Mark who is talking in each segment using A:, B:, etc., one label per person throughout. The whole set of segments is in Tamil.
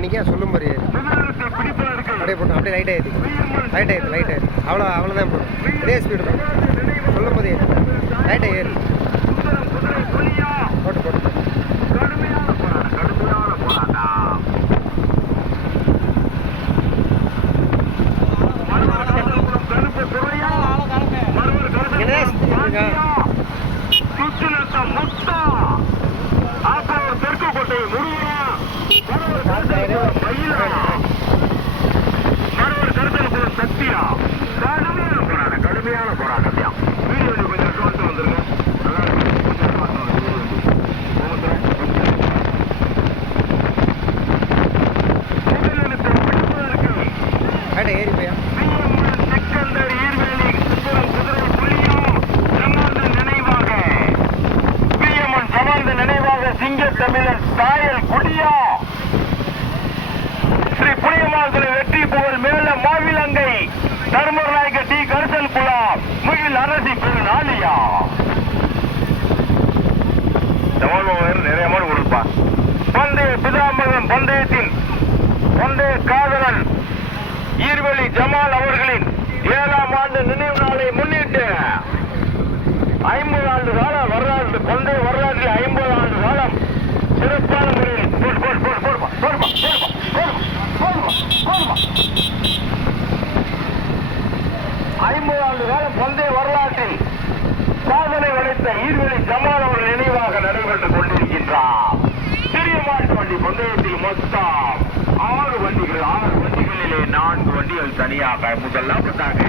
A: பண்ணிக்க சொல்லும் மாதிரி அப்படியே போட்டோம் அப்படியே லைட் ஆயிடுது. லைட் ஆயிடுது லைட் ஆயிடுது. அவ்வளோ அவ்வளோதான் போடும் இதே ஸ்பீடு தான் சொல்லும் போது ஏறு லைட் ஏறு போட்டு போட்டு.
B: முத்தா ஆப்பா தெற்கு கோட்டை முருகன் நிறைய அமௌண்ட் கொடுப்பா பந்தய பிதாமரம் பந்தயத்தின் பந்தய காதலன் ஈர்வழி ஜமால் அவர்களின் ஏழாம் ஆண்டு நினைவு நாளை முன்னிட்டு ஐம்பது ஆண்டு கால வரலாற்று பந்தய வரலாற்றில் ஐம்பது ஆண்டு காலம் சிறப்பான முறையில் ஐம்பது ஆண்டு காலம் பந்தய வரலாற்றில் சாதனை உழைத்த ஈர்வழி ஜமால் அவர்கள் புரண்டு கொண்டிருக்கின்றார் பெரியவாள் வண்டி பந்தயத்தில் மொத்தம் ஆறு வண்டிகள் ஆறு வண்டிகளிலே நான்கு வண்டிகள் தனியாக முதல்லாம் வந்தாங்க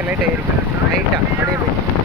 B: லைட்டாக இருக்கு
A: லைட்டாக அப்படியே போய்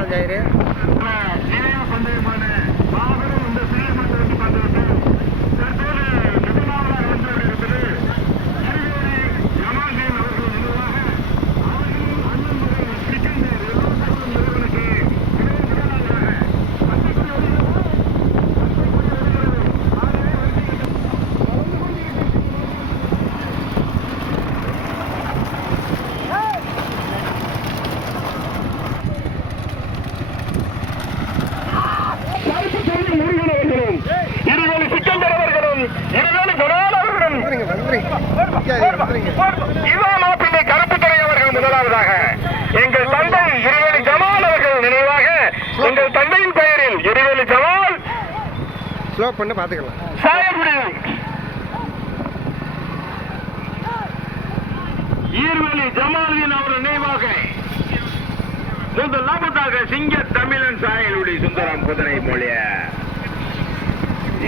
A: அவங்கள நீ ஏற வேணாம் ஜாயிரு
B: நினைவு பந்தயமான மாபெரும் இந்த சிறிய மண்டலத்து பந்தயத்தில் தற்போது முதலாவதாக வந்து கொண்டிருப்பது திருவேலி ஜமால்தீன் அவர்கள் நினைவாக அவர்களின் அண்ணன் மகன் சிக்கந்தர் எல்லோருக்கும் நிறுவனுக்கு இதை முதலாவதாக பத்திரிகை வருகிறது. பத்திரிகை வருகிறது. ஆகவே வந்து கருப்பு சொல்லி முருகன் அவர்களும் இருவேலி சிக்கந்தர் அவர்களும் இருவேலி குணால் அவர்களும்
A: வந்துருங்க வந்துருங்க நிக்காதீங்க, வந்துருங்க
B: இவன் மாப்பிள்ளை கருப்புத்துறை அவர்கள் முதலாவதாக எங்கள் தந்தை இருவேலி ஜமால் அவர்கள் நினைவாக எங்கள் தந்தையின் பெயரில் இருவேலி ஜமால்
A: ஸ்லோ பண்ணி பார்த்துக்கலாம்
B: ஈர்வெளி ஈர்வேலி ஜமாலின் அவர் நினைவாக முதலாவதாக சிங்க தமிழன் சாயலுடைய சுந்தரம் குதிரை மொழிய.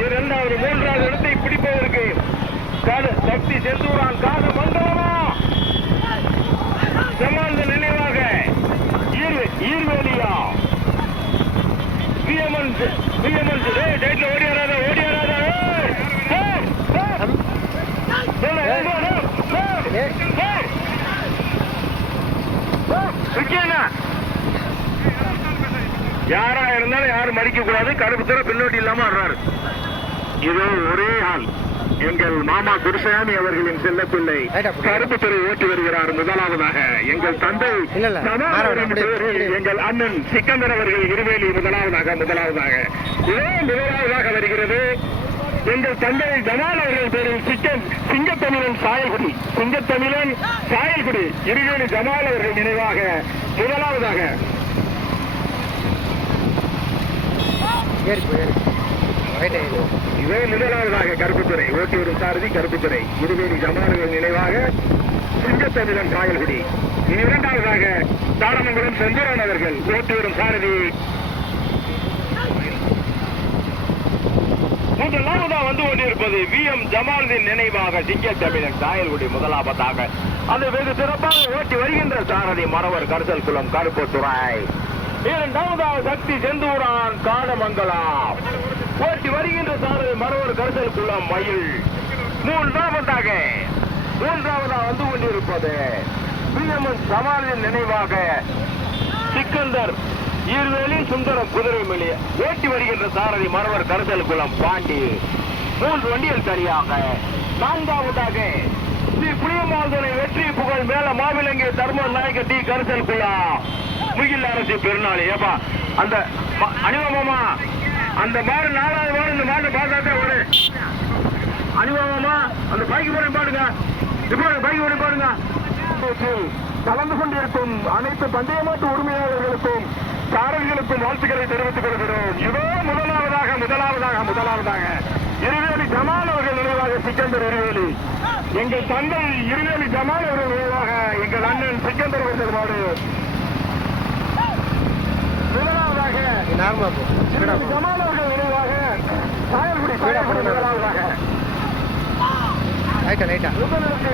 B: இரண்டாவது மூன்றாவது இடத்தை பிடிப்பதற்கு சக்தி செந்தூரான் காடு மண்டலமா விக்கியண்ணா. யாரா இருந்தாலும் யாரும் மடிக்க கூடாது கருப்பு தர பின்னோட்டி இல்லாம ஆடுறாரு இது ஒரே ஆள். எங்கள் மாமா குருசாமி அவர்களின் செல்லப்பிள்ளை.
A: ரைட்டா, புடி.
B: கருப்பு துறை ஓட்டி வருகிறார் முதலாவதாக. எங்கள் தந்தை. எங்கள் அண்ணன் சிக்கந்தர் அவர்கள் இருவேலி முதலாவதாக முதலாவதாக. இதே முதலாவதாக வருகிறது. எங்கள் தந்தை ஜமால் அவர்கள் பேரில் சிக்கன் சிங்கத்தமிழன் சாயல்குடி. சிங்கத்தமிழன் சாயல்குடி. இருவேலி ஜமால் அவர்கள் நினைவாக முதலாவதாக. இதே முதலாவதாக கருப்புத்துறை ஓட்டி வரும் சாரதி கருப்புத்துறை. இருவேலி ஜமால்கள் நினைவாக சிங்கத்தமிழன் சாயல்குடி. இரண்டாவதாக தாரமங்கலம் செந்தூரன் அவர்கள் ஓட்டி வரும் சாரதி. முதலாவதா வந்து கொண்டிருப்பது வி எம் ஜமாலுதீன் நினைவாக சிங்க தமிழன் தாயல்குடி முதலாவதாக. அது வெகு சிறப்பாக ஓட்டி வருகின்ற சாரதி மறவர் கருசல் குளம் கருப்பத்துறை. இரண்டாவதாக சக்தி செந்தூரான் காடமங்கலம் ஓட்டி வருகின்ற சாரதி மறவர் கருசல் குளம் மயில். மூன்றாவதாக மூன்றாவதாக வந்து கொண்டிருப்பது வி எம் ஜமாலுதீன் நினைவாக சிக்கந்தர். ஈர்வேலி சுந்தரம் குதிரை மொழி ஓட்டி வருகின்ற சாரதி மரவர் கருதல் குளம் பாண்டி. மூன்று வண்டிகள் சரியாக. நான்காவதாக ஸ்ரீ புளியமாதுரை வெற்றி புகழ் மேல மாவிலங்கிய தர்ம நாயக டி. கருத்தல் குளா முகில் அரசு பெருநாள். ஏப்பா அந்த ம- அனிவமாமா அந்த மாடு நாலாவது மாடு இந்த மாட்டை பார்த்தா ஒரு அனிவமாமா அந்த பைக்கு போட பாடுங்க. இப்போ பைக்கு போட பாடுங்க கலந்து கொண்டிருக்கும் அனைத்து பந்தயமாட்டு உரிமையாளர்களுக்கும் சாரதிகளுக்கும் வாழ்த்துக்களை தெரிவித்துக் கொள்கிறோம். இதோ முதலாவதாக முதலாவதாக முதலாவதாக இருவேலி ஜமால் அவர்கள் நினைவாக சிக்கந்தர் இருவேலி. எங்கள் தந்தை இருவேலி ஜமால் அவர்கள் நினைவாக எங்கள் அண்ணன் சிக்கந்தர் அவர்கள் முதலாவதாக ஜமால் அவர்கள் நினைவாக சாயல்குடி முதலாவதாக.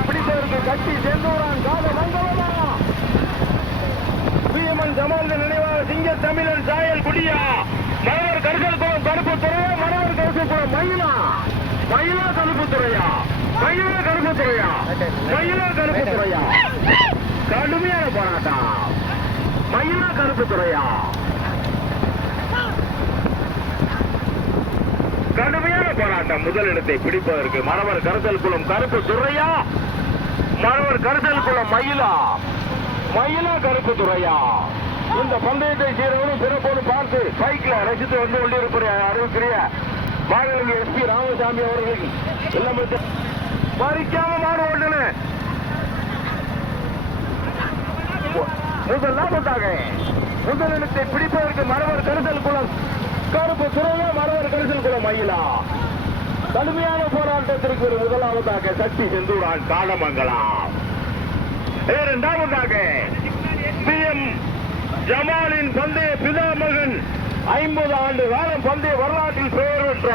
B: பிடித்தவருக்கு கட்டி செந்தூரான் கால மங்களமா பிஎம்என் ஜமால் நினைவாக சிங்க தமிழன் சாயல் குடியா. மனவர் கருசல் குளம் கருப்பு துறையா மனவர் கருப்பு குளம் மயிலா. மயிலா கருப்பு துறையா மயிலா கருப்பு துறையா மயிலா கருப்பு துறையா கடுமையான போராட்டம். மயிலா கருப்பு துறையா கடுமையான போராட்டம். முதலிடத்தை பிடிப்பதற்கு மணவர் கருத்தல் குளம் கருப்பு துறையா மணவர் கருத்தல் குளம் மயிலா. மயிலா கருப்பு துறையா? இந்த பந்தயத்தை சீரவனும் சிறப்போடு பார்த்து பைக்ல ரசித்து வந்து கொண்டிருக்கிற அறிவிக்கிற மாநில எஸ்பி ராமசாமி அவர்களுக்கு எல்லாம் பறிக்காம மாடு ஓட்டுன. போட்டாங்க முதலிடத்தை பிடிப்பதற்கு மரவர் கருதல் குளம். கருப்பு துறையா மரவர் கருதல் குளம் மயிலா. கடுமையான போராட்டத்திற்கு ஒரு முதலாவதாக சக்தி செந்தூரான் காலமங்கலாம் இரண்டாவதாக பி எம் ஜமாலின் பந்தய பிதாமகன் ஐம்பது ஆண்டு காலம் பந்தய வரலாற்றில் பெயர் பெற்ற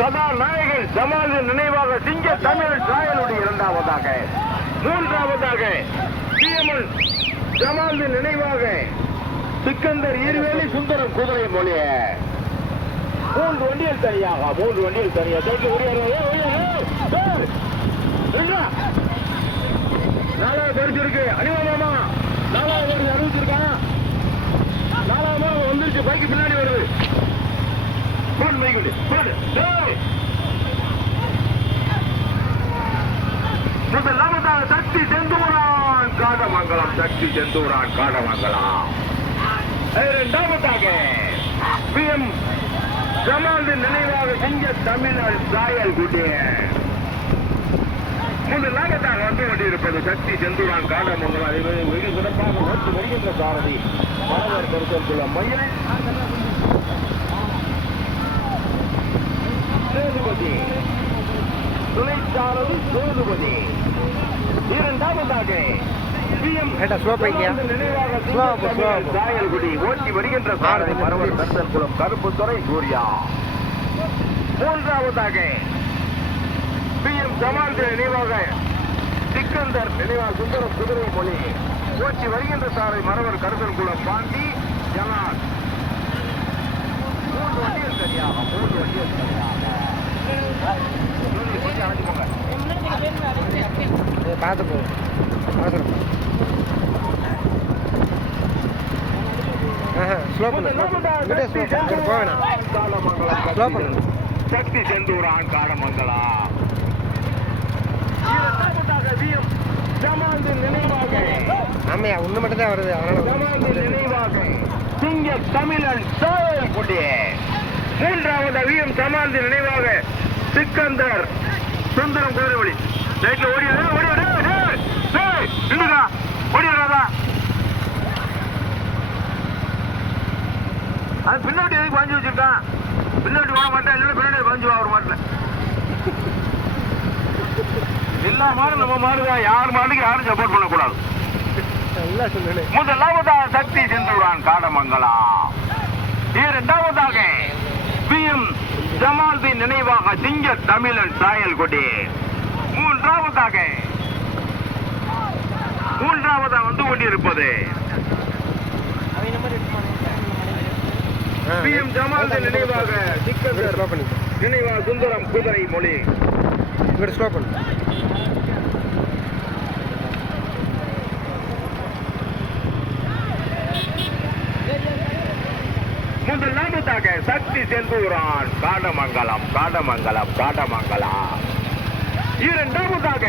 B: கதாநாயகன் ஜமாலின் நினைவாக சிங்க தமிழ் சாயலுடைய இரண்டாவதாக மூன்றாவதாக சிஎம்எல் ஜமாலின் நினைவாக சிக்கந்தர் ஈர்வேலி சுந்தரம் குதிரை மொழிய மூன்று வண்டியில் தனியாக மூன்று வண்டியில் தனியாக தோற்று நாலாவது தெரிஞ்சிருக்கு இருக்கு. நாலாவது வருது அறிவிச்சிருக்கான் நாலாவது வந்துருச்சு. பைக்கு பின்னாடி வருது. போடு பைக்கு போடு சக்தி செந்தூரான் காடமங்கலம். சக்தி செந்தூரான் காடமங்கலம். இரண்டாவதாக பி எம் ஜமாலின் நினைவாக செஞ்ச தமிழர் சாயல் குட்டிய முதலாவதாக வந்து கொண்டிருப்பது சக்தி செந்தூரான் காடமங்கலம் அதை வெகு சிறப்பாக ஓட்டு வருகின்ற சாரதி. மரவர் கருத்தல் குளம் மயில் சேதுபதி. துணைச்சாரதி சேதுபதி. இரண்டாவதாக. சாயல்குடி ஓட்டி வருகின்ற சாரதி மரவர் கருத்தல் குளம் கருப்புத்துறை சூர்யா. மூன்றாவதாக பி எம் ஜமால் நினைவாக சிக்கந்தர் நினைவாக சுந்தரம் குதிரை மொழி. ஓட்டி வருகின்ற சாலை மரவர் கருதல் குளம் பாண்டி ஜமால். மூன்று வண்டிகள் சரியாக மூன்று வண்டிகள் சரியாக.
A: பார்த்து போ அவசரம் ஆஹா ஸ்லோ பண்ணு slow பண்ணு. இங்கிட்டே ஸ்லோ பண்ணு. போக வேணாம். Slow பண்ணு.
B: சக்தி செந்தூரான் காடமங்கலா இரண்டாவதாக விஎம் ஜமாலின் நினைவாக
A: ஆமையா ஒன்று மட்டும் தான் வருது. அதனால
B: நினைவாக சிங்க தமிழன் சோழன் குடிய மூன்றாவது அவியம் சமாந்தி நினைவாக சிக்கந்தர் சுந்தரம் குதிரைவழி ரைட்ல ஓடி ஓடி வரு, ஓடி வராதா அது பின்னாடி எதுக்கு பாஞ்சு வச்சிருக்கான்? பின்னாடி போட மாட்டேன் இல்லைன்னா பின்னாடி பாஞ்சு அவர் மாட்டேன் எல்லா மாடும் நம்ம மாடுதான். யார் மாட்டுக்கு யாரும் சப்போர்ட் பண்ணக்கூடாது. முதலாவதாக சக்தி சென்றுடான் காடமங்கலா. இரண்டாவதாக பி எம் ஜமால்தீன் நினைவாக சிங்க தமிழன் சாயல் கொடி மூன்றாவதாக மூன்றாவதாக வந்து கொண்டிருப்பது பி எம் ஜமால்தீன் நினைவாக நினைவாக சுந்தரம் குதிரை மொழி
A: ஸ்லோ பண்ணு.
B: சக்தி செந்தூரான் காடமங்கலம் காடமங்கலம் காடமங்கலம் இரண்டாவதாக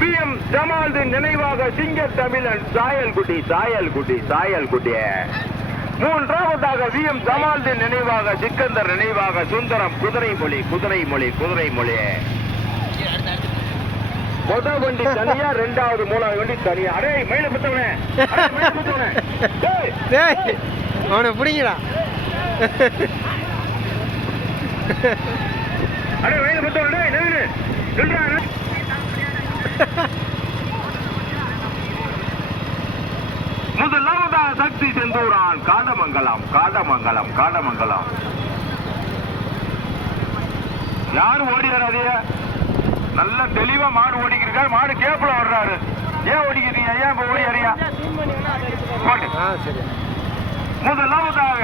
B: பி எம் ஜமால்தின் நினைவாக சிங்க தமிழன் சாயல்குடி சாயல்குடி சாயல்குடி மூன்றாவதாக வி எம் ஜமால்தின் நினைவாக சிக்கந்தர் நினைவாக சுந்தரம் குதிரை மொழி குதிரை மொழி குதிரை மொழி முத வண்டி தனியா ரெண்டாவது மூணாவது வண்டி தனியா. அரே மயில டேய்.
A: அவனை பிடிங்கடா.
B: அடே மயில நில். முதலாவதாக சக்தி செந்தூரான். காடமங்கலம் காடமங்கலம் காடமங்கலம் யாரும் ஓடி வராதீங்க நல்ல தெளிவா மாடு ஓடிக்கிறீங்க மாடு கேப்ல வர்றாரு ஏன் ஓடிக்கிறீங்க ஏன் இப்ப ஓடி அறியா முதலாவதாக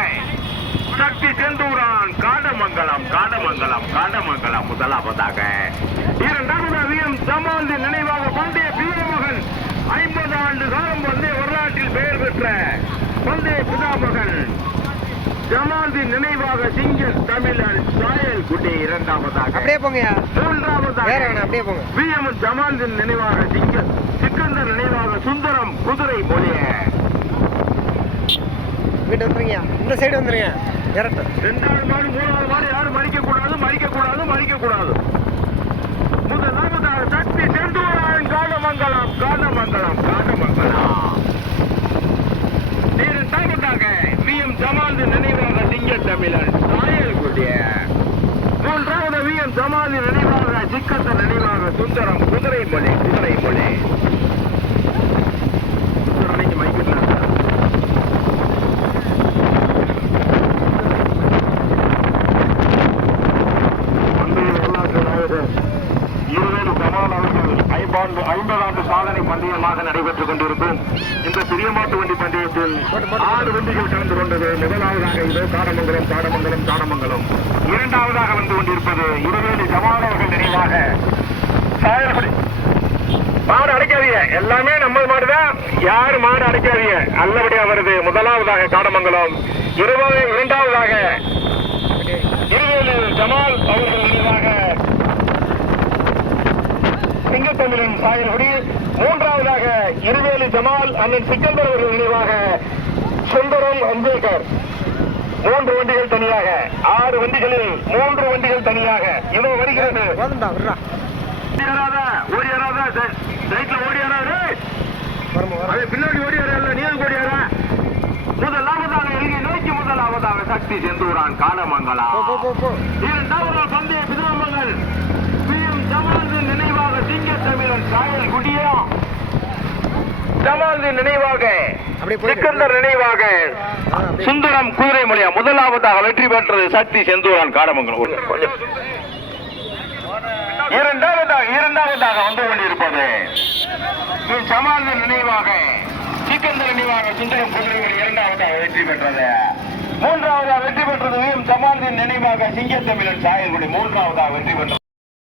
B: சக்தி செந்தூரான் காடமங்கலம் காடமங்கலம் காடமங்கலம் முதலாவதாக இரண்டாவது விஎம் ஜமால்தின் நினைவாக பண்டைய வீரமகன் ஐம்பது ஆண்டு காலம் பந்தய வரலாற்றில் பெயர் பெற்ற பந்தய பிதாமகன். ஜமால்தின் நினைவாக சிங்கர் தமிழன் சாயல் குட்டி இரண்டாவதாக.
A: அப்படியே வேற
B: மூன்றாவதாக
A: வேணாம் அப்படியே போங்க.
B: விஎம் ஜமால்தின் நினைவாக சிங்கர் சிக்கந்தர் நினைவாக சுந்தரம் குதிரை மொழிய.
A: வீட்டு வந்துருங்க. இந்த சைடு வந்துருங்க. இறட்டும்
B: ரெண்டாவது மாடு மூணாவது மாடு யாரும் மறிக்க கூடாது மறிக்க கூடாது மறிக்க கூடாது முதலாவதாக சக்தி செந்தூராயன் காடமங்கலம் காடமங்கலம் காடமங்கலம் இரண்டாவதாக வி எம் ஜமால்து நினைவாக சிங்க தமிழன் மூன்றாவது வி. எம். ஜமாலி நினைவாக சிக்கத்த நினைவாக சுந்தரம் குதிரை மொழி குதிரை மொழி. மைக்கில் ஐம்பதாண்டு சாதனை பந்தயமாக நடைபெற்றுக் கொண்டிருக்கும் இந்த சிறிய மாட்டு வண்டி பந்தயத்தில் ஆறு கொண்டது முதலாவதாக இது காடமங்கலம் காடமங்கலம் காடமங்கலம் இரண்டாவதாக வந்து கொண்டிருப்பது இருவேறு ஜமால் அவர்கள் நினைவாக மாடு அடைக்காதீங்க. எல்லாமே நம்ம மாடு தான் யார் மாடு அடைக்காதீங்க. நல்லபடியா வருது. முதலாவதாக காடமங்கலம் இருபது இரண்டாவதாக இருவேலு ஜமால் அவர்கள் நினைவாக. சிங்கத்தமிழன் சாயல்குடி மூன்றாவதாக இருவேலு ஜமால் அண்ணன் சிக்கந்தர் அவர்கள் நினைவாக. சுந்தரம் அம்பேத்கர். மூன்று வண்டிகள் தனியாக. ஆறு வண்டிகளில் மூன்று வண்டிகள் தனியாக. இதோ வருகிறது. பின்னாடி ஓடி வரல நீ ஓடி வர முதலாவதாக எழுதி நோக்கி முதலாவதாக சக்தி செந்தூரான்
A: போ
B: இரண்டாவது பந்தய பிதாமங்கள் பி எம் ஜமால்து நினைவாக சிங்க தமிழன் சாயல் குடியா ஜமால்து நினைவாக. சிக்கந்தர் நினைவாக. சுந்தரம் குதிரைமொழியா முதலாவதாக வெற்றி பெற்றது சக்தி செந்தூரான் காடமங்கலம் இரண்டாவதாக இரண்டாவதாக வந்து கொண்டிருப்பது. ஜமால்து நினைவாக சிக்கந்தர் நினைவாக சுந்தரம் குதிரைமொழி இரண்டாவதாக வெற்றி பெற்றது மூன்றாவதாக வெற்றி பெற்றது வி. எம். ஜமால்தின் நினைவாக சிங்கத்தமிழன் சாயல்குடி மூன்றாவதாக வெற்றி பெற்றது